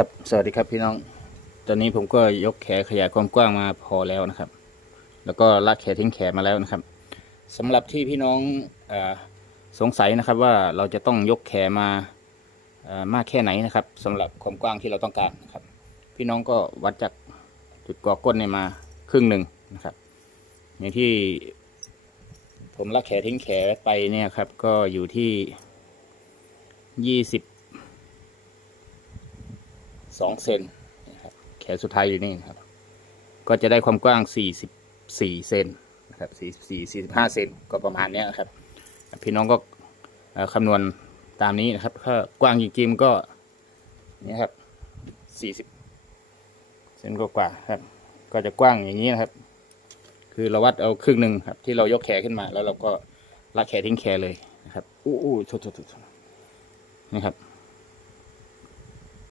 ครับสวัสดีครับพี่น้อง ตอนนี้ผมก็ยกแขขยายความกว้างมาพอแล้วนะครับ แล้วก็ลากแขทิ้งแขมาแล้วนะครับสำหรับที่พี่น้องอสงสัยนะครับว่าเราจะต้องยกแขมามากแค่ไหนนะครับสำหรับความกว้างที่เราต้องการนะครับ พี่น้องก็วัดจากจุดก่อก้นเนี่ยมาครึ่งหนึ่งนะครับอย่างที่ผมลากแขทิ้งแขไปเนี่ยครับ ก็อยู่ที่ยี่สิบ สองเซนนะครับแขนสุดท้ายอยู่นี่นะครับ ก็จะได้ความกว้างสี่สิบสี่เซนนะครับสี่สี่สี่สิบห้าเซนก็ประมาณนี้นะครับ พี่น้องก็คำนวณตามนี้นะครับถ้ากว้างจริงๆก็เนี่ยครับสี่สิบเซนกว่าครับ ก็จะกว้างอย่างนี้นะครับ คือเราวัดเอาครึ่งหนึ่งครับ ที่เรายกแขนขึ้นมา แล้วเราก็ลากแขนทิ้งแขนเลยนะครับอู้อู้โทษโทษโทษนี่ครับ